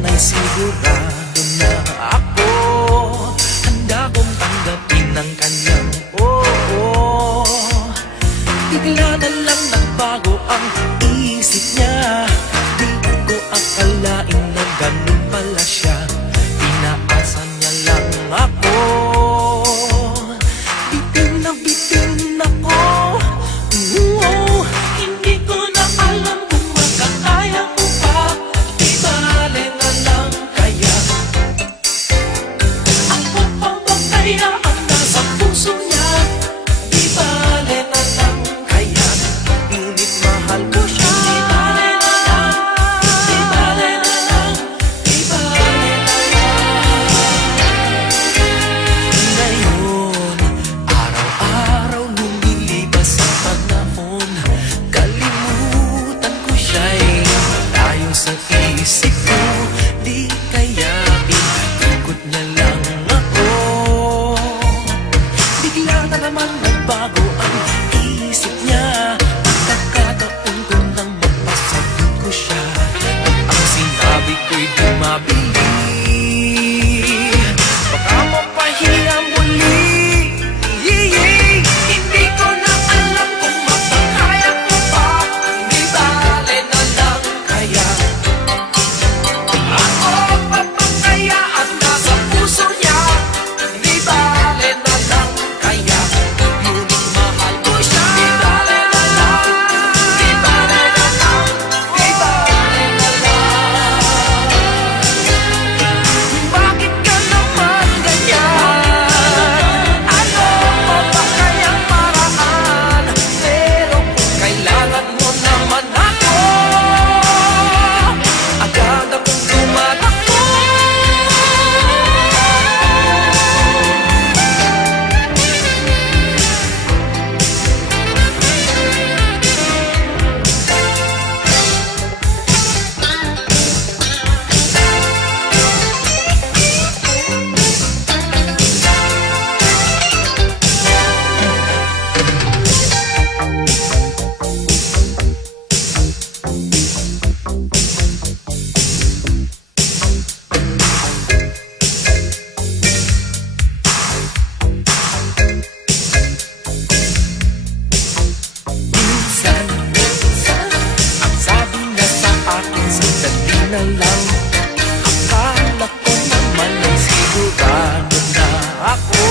naman ay sigurado na ako handa kong tanggapin ang kanyang oo. Bigla na lang nagbago ang isip niya. Di ko akalain na ganun pala siya. Pinaasa niya lang ako. Bitin ako. Hindi ko na alam kung makakaya ko pa. Di bale na lang kaya. Ako pa ba kaya ang nasa puso niya? Di bale na lang kaya. Ngunit mahal ko siya. Di bale na lang. Di bale na lang. Di bale na lang. Ngayon, araw-araw lumilibas ang panahon. Kalimutan ko siya'y malayo sa isip ko. Di kaya pinagkukot niya lang ako. Bigla na naman nagbago ang isip niya. Pagkakataon ko nang mapasagot ko siya. Ang sinabi ko'y dumabili. Baka mapahiya muli. Hindi ko na alam kung makakaya ko pa. Di bale na lang kaya. Ako pa ba kaya at nasa puso niya? Di bale na lang kaya. Ngunit mahal ko siya. Di bale na lang. Di bale na lang. Di bale na lang. Bakit ka naman ganyan? Ano pa ba kayang paraan? Pero kung kailangan mo naman ako, agad akong tumatakbo. Minsan, ang sabi na sa akin, sandali na lang. Akala ko naman ay sigurado na ako.